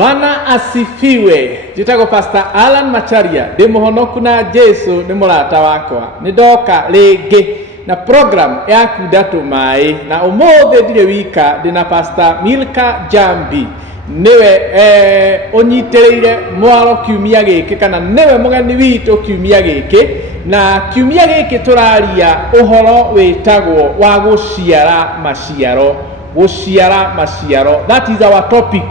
Bwana asifiwe. Jitako Pastor Alan Macharia. Ndimuhonoku na Jesu ni murata wakwa. Nidoka rĩngĩ na program ya Kudatu Mai na umuthi ndire wika ndina Pastor Milka Jambi. Niwe onyitereire mwaro kiumia gĩkĩ kana niwe mugeni witu kiumia gĩkĩ na kiumia gĩkĩ turaria uhoro witagwo wa guciara maciaro. Guciara maciaro. That is our topic.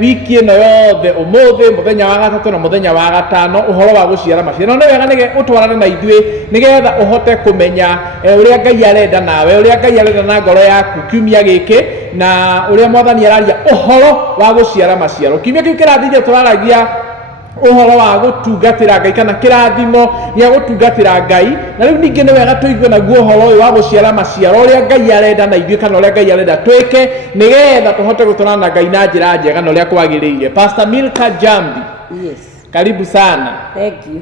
Wiki ino yothe umuthi muthenya wa gatatu na muthenya wa gatano uhoro wa guciara maciaro ni wega nige utwarane na ithuĩ nigetha uhote kumenya uria Ngai arenda nawe uria Ngai arenda na ngoro yaku kiumia gĩkĩ na uria Mwathani araria uhoro wa guciara maciaro. Kiumia kĩu kĩrathire turaragia uhoro wa gutungatira Ngai kana kirathimo gĩa gutungatira Ngai na rĩu ningĩ nĩ wega tũigue naguo uhoro ũyũ wa guciara maciaro ũrĩa Ngai arenda na ithuĩ kana ũrĩa Ngai arenda twĩke nĩgetha tũhote gũtũrana na Ngai na njĩra njega na ũrĩa kwagĩrĩire. Pastor Milka Jambi. Yes. Karibu sana. Thank you.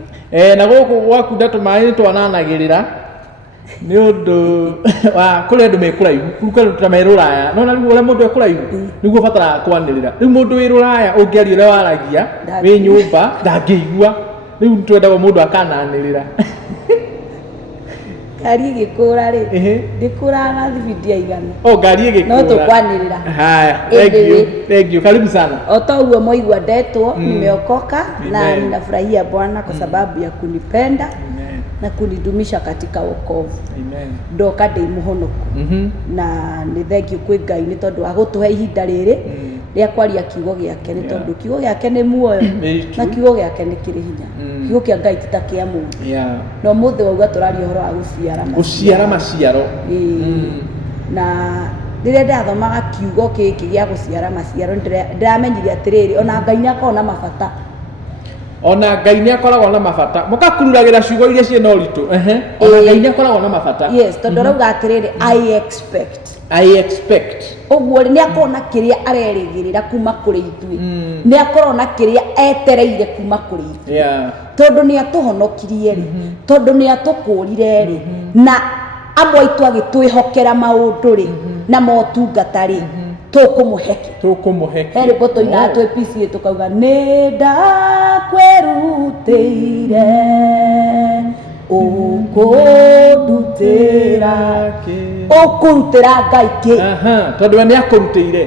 Na gũkũ gwa Kudatu Mai nĩ twananagĩrĩra nĩ ũndũ wa kũrĩa andũ mekũraihu kũrĩa tũtamĩ rũraya no na rĩu ũrĩa mũndũ ekũraihu nĩguo bataraga kwanĩrĩra. Rĩu mũndũ wĩ rũraya ũngĩaria ũrĩa waragia wĩ nyũmba ndangĩigua rĩu twendagwo mũndũ akananĩrĩra. Ngari ĩgĩkũra rĩ ndĩkũraga na thibidi igana. Ngari ĩgĩkũra no tũkwanĩrĩra. Haya, thank you. Karibu sana. Otoguo moigua ndetwo nimeokoka na ninafurahia Bwana kwa sababu ya kunipenda na kunidumisha katika wokovu. Amen. Ndoka ndĩ mũhonoku na nĩ thengiũ kwĩ Ngai nĩ tondũ wa gũtũhe ihinda rĩrĩ rĩa kwaria kiugo gĩake nĩ tondũ kiugo gĩake nĩ muoyo na kiugo gĩake nĩ kĩrĩ hinya. Kiugo kĩa Ngai ti ta kĩa mũndũ. No mũthĩ wauga tũraria ũhoro wa guciara maciaro. Na rĩrĩa ndathomaga kiugo gĩkĩ gĩa guciara maciaro ndĩramenyire atĩrĩrĩ ona Ngai nĩ akoragwo na mabata. Ona Ngai nĩ akoragwo na mabata mukakururagĩra ciugo iria ciĩ na ũritũ. Ona Ngai nĩ akoragwo na mabata. Yes, tondũ rauga atĩrĩrĩ I expect ũguo nĩ akorwo na kĩrĩa arerĩgĩrĩra kuma kũrĩ ithuĩ nĩ akorwo na kĩrĩa etereire kuma kũrĩ ithuĩ tondũ nĩ atũhonokirie rĩ tondũ nĩ atũkũrire rĩ na amwe aitũ agĩtwĩhokera maũndũ rĩ na motungata rĩ tũkũmũhe heri botoina twĩpicie tukauga nĩ ndakwĩrutĩire ũkũrutĩra Ngai kĩ tondũ we nĩ akũrutĩire.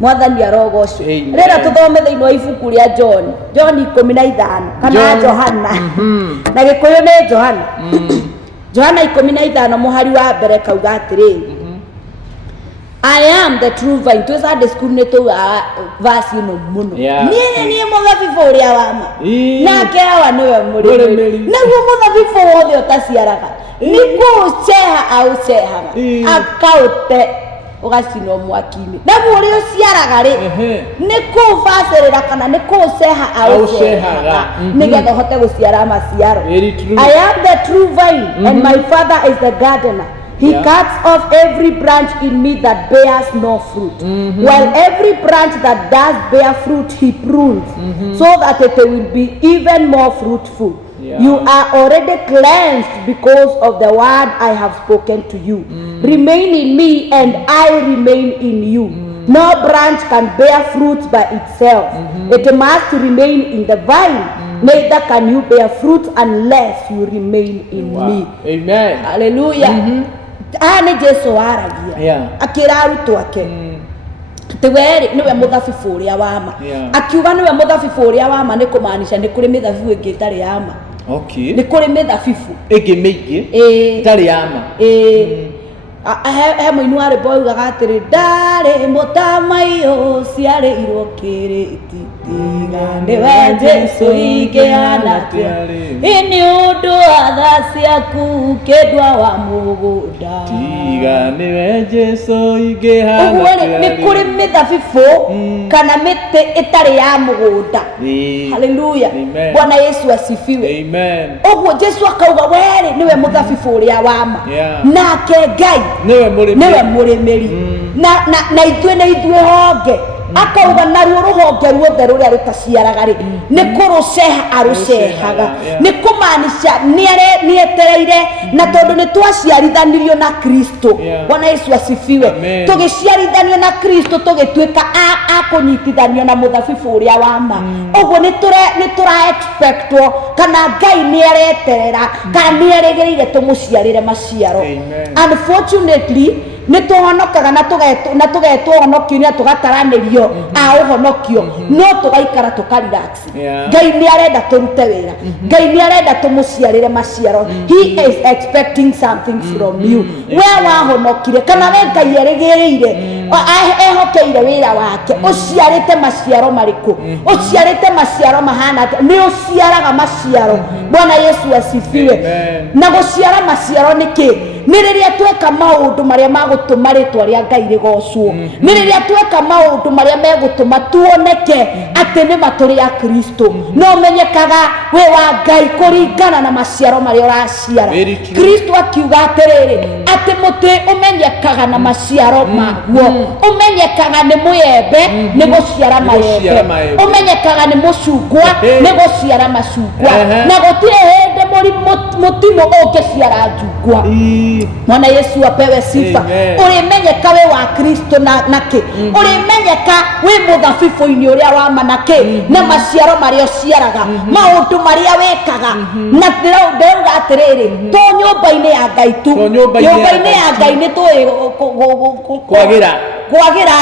Mwathani arogocwo. Rĩrĩa tũthome thĩinĩ wa ibuku rĩa John 15 kana Johana na Gĩkũyũ nĩ Johana Johana 15 mũhari wa mbere kauga atĩrĩrĩ I am the true vine. Tu Sunday school nĩ tũga verse ĩno mũno. Niĩ mũthabibũ ũrĩa wa ma nake hawa nĩwe mũrĩmi. Naguo mũthabibũ wothe ũtaciaraga nĩ kũũceha aucehaga akaũte ũgacinwo mwaki-inĩ. Naguo ũrĩa ũciaraga rĩ nĩ kũũbacĩrĩra kana nĩ kũũceha aucehaga nĩgetha ũhote gũciara maciaro. I am the true vine and my father is the gardener. He cuts off every branch in me that bears no fruit, while every branch that does bear fruit he prunes, so that it will be even more fruitful. You are already cleansed because of the word I have spoken to you. Remain in me and I remain in you. No branch can bear fruit by itself. It must remain in the vine. Neither can you bear fruit unless you remain in me. Amen. Hallelujah. Nĩ Jesu aragia akĩra arutwo ake atĩ we nĩwe mũthabibũ ũrĩa wa ma. Akiuga nĩwe mũthabibũ ũrĩa wa ma nĩ kũmaanisha nĩ kũrĩ mĩthabibũ ĩngĩ ĩtarĩ ya ma. Nĩ kũrĩ mĩthabibũ ĩngĩ mĩingĩ ĩtarĩ ya ma. He mũini wa rwĩmbo augaga atĩrĩ ndarĩ mũtamaiyũ ciarĩirwo kĩrĩti tiga nĩwe Jesu ingĩhana atĩa nĩ ũndũ wa tha ciaku kĩndua wa mũgũnda tiga nĩwe Jesu ingĩhana atĩa. Nĩ kũrĩ mĩthabibũ kana mĩtĩ ĩtarĩ ya mũgũnda. Haleluya. Bwana Yesu asifiwe. Ũguo Jesu akauga we nĩwe mũthabibũ ũrĩa wa ma nake Ngai niwe mũrĩmĩri na ithuĩ nĩ ithuĩ honge akauga naruo ruhonge ruothe ruria rutaciaraga ri ni kuruceha arucehaga ni kumanisha nietereire na tondu ni twaciarithanirio na Kristo. Bwana Yesu asifiwe. Tugiciarithanio na Kristo tugituika akunyitithanio na muthabibu uria wa ma. Uguo ni tura expectwo kana Ngai ni areterera kana ni aregereire tumuciarire maciaro. Unfortunately ni tuhonokaga na tugetwo honokio ni tugataranirio a uhonokio no tugaikara tukarelax. Ngai ni arenda turute wira, Ngai ni arenda tumuciarire maciaro. He is expecting something from you. We wahonokire kana we Ngai eregereire ehokeire wira wake uciarite maciaro mariku, uciarite maciaro mahana ni uciaraga maciaro. Bwana Yesu asifiwe. Na guciara maciaro niki ni riria tweka maundu maria magutuma ritwa ria Ngai rigocwo, ni riria tweka maundu maria megutuma tuoneke ati ni maturi ya Kristo. No menyekaga we wa Ngai kuringana na maciaro maria uraciara. Kristo akiuga atiriri ati muti umenyekaga na maciaro maguo. Umenyekaga ni muyembe ni guciara mayembe, umenyekaga ni mucungwa ni guciara macungwa, na gutire hindi mutimo ungiciara njungwa. Mwana Yesu apewe sifa. Ulimenyeka we wa Kristo nake, ulimenyeka we muthabibu-ini uria wa manake na maciaro maria uciaraga, maundu maria wekaga. Na ndauga atiriri to nyumba-ini ya Ngai tu, nyumba-ini ya Ngai ni tui kwagira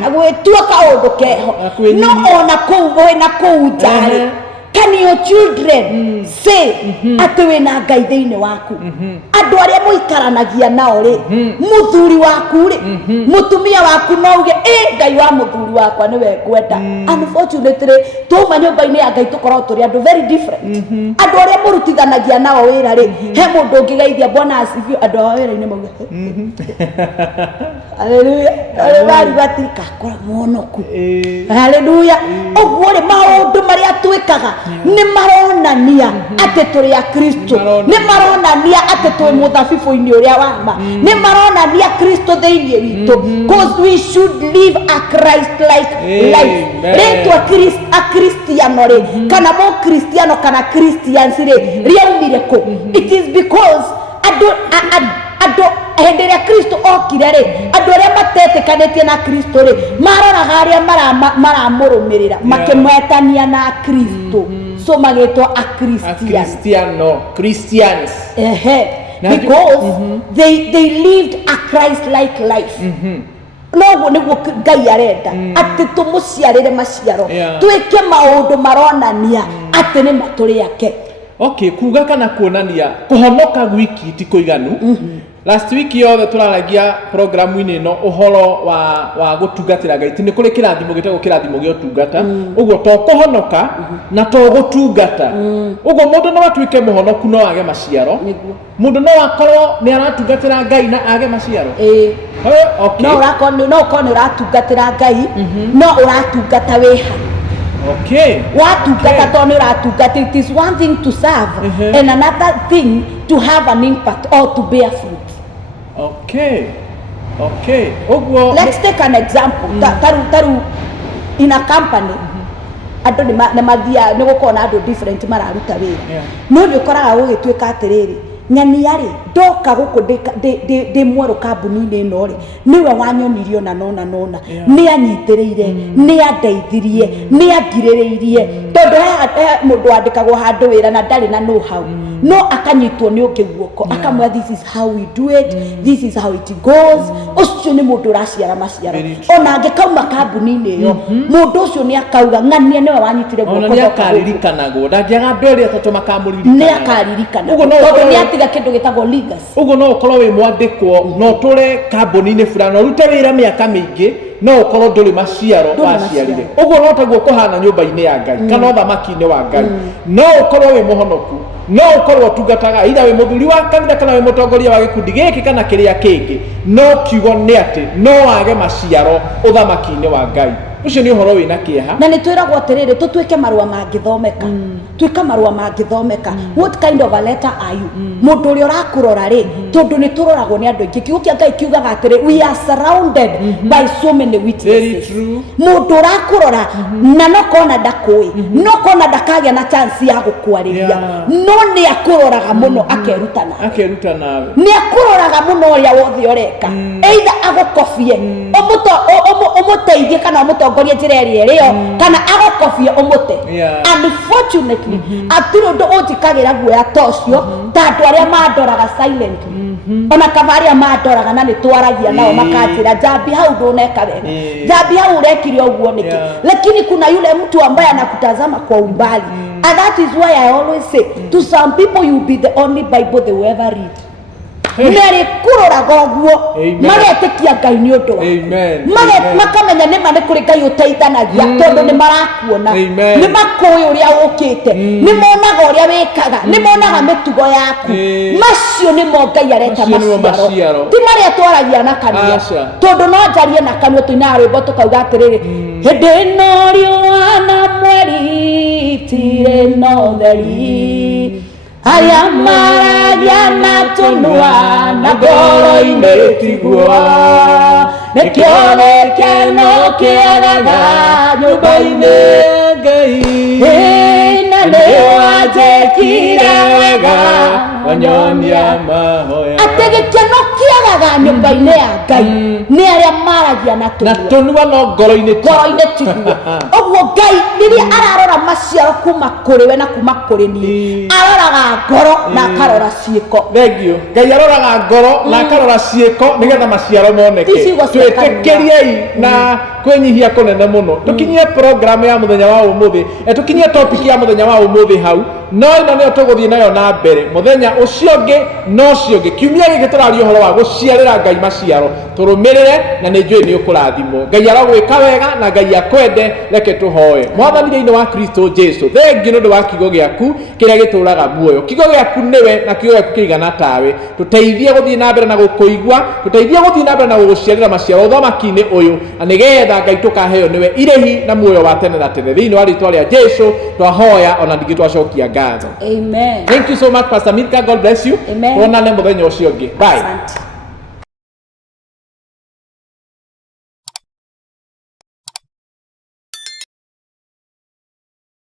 na gwitua kaundu keho, no ona kuu we na kuu njari. Can your children say ati we na Ngai thiini waku? Andu aria muikaranagia nao ri, muthuri waku ri, mutumia waku no uge Ngai wa muthuri wakwa ni we kwenda. Unfortunately tuma nyumba-ini ya Ngai tukorwo turi andu very different. Andu aria murutithanagia nao wira ri, he mundu ungigeithia Bwana asifiwe, andu a wira-ini mauge haleluya, bari batika kora monoku haleluya. Uguo ri maundu maria twikaga ni maronania ati turi ya Kristo, ni maronania ati turi muthabibu-ini uria wa ma, ni maronania Kristo thiini witu, because we should live a Christ-like life. Ritwa Kristiano ri kana mo Kristiano kana Christians ri riaumire ku? It is because adu hindi ria Kristo okire ri, andu aria matetikanitie na Kristo ri maroraga aria maramurumirira makimwetania na Kristo, so magitwa a Christians. Because they lived a Christ-like life. No niguo Ngai arenda ati tumuciarire maciaro, twike maundu maronania ati ni maturi yake. Okay, kuga kana kuonania kuhonoka wiki ti kuiganu. Last week yothe turaragia programu-ini no uhoro wa gutungatira Ngai, ti ni kuri kirathimo gitego kirathimo gyo tungata, uguo to kuhonoka na to gutungata. Uguo mundu no atuike muhonoku no age maciaro, mundu no akorwo ni aratungatira Ngai na age maciaro. Okay, no ukorwo ni uratungatira Ngai no uratungata wiha. Okay. Watungata to ni uratungata. It is one thing to serve and another thing to have an impact or to bear fruit. Okay. Let's take an example. Taru in a company andu ni mathia ni gukona andu different mararuta wira. No ni ukoraga gugituika atiriri nyania ri ndoka guku ndi mweru kambuni-ini ino ri niwe wanyonirio na nona ni anyitiriire ni andeithirie ni angiririirie tondu mundu andikagwo handu wira na ndari na know how no akanyitwo ni ungi guoko akamwa this is how we do it, this is how it goes. Ucio ni mundu uraciara maciaro ona angikauma kambuni-ini iyo mundu ucio ni akauga ng'ania niwe wanyitire guoko ona ni akaririkanago ndangiaga mbere atatu makamuririkana ni akaririkana tondu ni atiga kindu gitagwo legacy. Uguo no ukorwo wi mwandikwo no tore kambuni-ini fulani urute wira miaka mingi no ukorwo nduri maciaro waciarire. Uguo no taguo kuhana nyumba-ini ya Ngai kana uthamaki-ini wa Ngai. No ukorwo wi muhonoku, no ukorwo tungataga ira wi muthuri wa kanitha kana wi mutongoria wa gikundi giki kana kiria kingi, no kiugo ni ati no age maciaro uthamaki-ini wa Ngai. ucio ni uhoro wina kieha na nitwiragwo atiriri tutwike marua mangithomeka twika marua mangithomeka what kind of a letter are you mundu uri urakurora ri tondu nituroragwo ni andu aingi kiugo kia Ngai kiugaga atiri we are surrounded by so many witnesses mundu urakurora na no kona ndakui no kona ndakagia na chance ya gukwariria no ni akuroraga muno akeruta nawe ni akuroraga muno uria wothe ureka either agukofie umuteithie kana umutongorie njira ĩrĩa ĩrĩyo kana agukofie umute unfortunately atiri undu utikagira guoya tocio ta andu aria mandoraga silently ona kavaria mandoraga na nitwaragia nao makatira jambi hau nduneka wega jambi hau urekirio uguo niki lakini kuna yule mtu ambaye anakutazama kwa umbali and that is why I always say to some people you be the only Bible they will ever read. Mary kuroraga uguo magetikia Ngai ni undu wa makamenya ni mane kuri Ngai uteithanagia tondu ni marakuona ni makuyu uria ukite ni monaga uria wikaga ni monaga mitugo yaku macio ni mo Ngai areta maciaro ti maria twaragia na kanua tondu no njarie na kanua tuina rwimbo tukauga atiriri hindi no riũa na mweri tire no theri aya maragia na tunua na ngoro-inĩ tigua nikĩonekano kĩagaga nyũmba-inĩ Ngai na nĩwanjĩkire wega wanyonia mahoya atĩ gĩkeno kĩagaga nyũmba-inĩ ya Ngai nĩ arĩa maragia na tunua no ngoro-inĩ tigua ũguo Ngai rĩrĩa ararora maciaro kuma kũrĩ we na kuma kũrĩ niĩ aroraga ngoro na akarora ciĩko thengio Ngai aroraga ngoro na akarora ciĩko nigetha maciaro moneke twĩtĩkĩriei na kwenyihia kunene muno tukinyie program ya muthenya wa umuthi tukinyie topic ya muthenya wa umuthi hau no ino nĩyo tũgũthiĩ nayo na mbere muthenya ũcio ũngĩ no ũcio ũngĩ kiumia gĩkĩ tũraria ũhoro wa gũciarĩra Ngai maciaro tũrũmĩrĩre na nĩ njũĩ nĩ ũkũrathimwo Ngai arogwĩka wega na Ngai akwende reke tũhoe Mwathani thĩinĩ wa Kristo Jesu thengio nĩ ũndũ wa kiugo gĩaku kĩrĩa gĩtũũraga muoyo kiugo gĩaku nĩwe na kiugo gĩaku kĩigana tawe tũteithie gũthiĩ na mbere na gũkũigua tũteithie gũthiĩ na mbere na gũgũciarĩra maciaro ũthomaki-inĩ ũyũ na nĩgetha Ngai tũkaheo nĩwe irĩhi na muoyo wa tene na tene thĩinĩ wa rĩĩtwa rĩa Jesu twahoya ona ningĩ twacokia ngatho. Amen. Thank you so much Pastor Mithika, God bless you. Amen. Tuonane muthenya ũcio ũngĩ. Bye. Asante.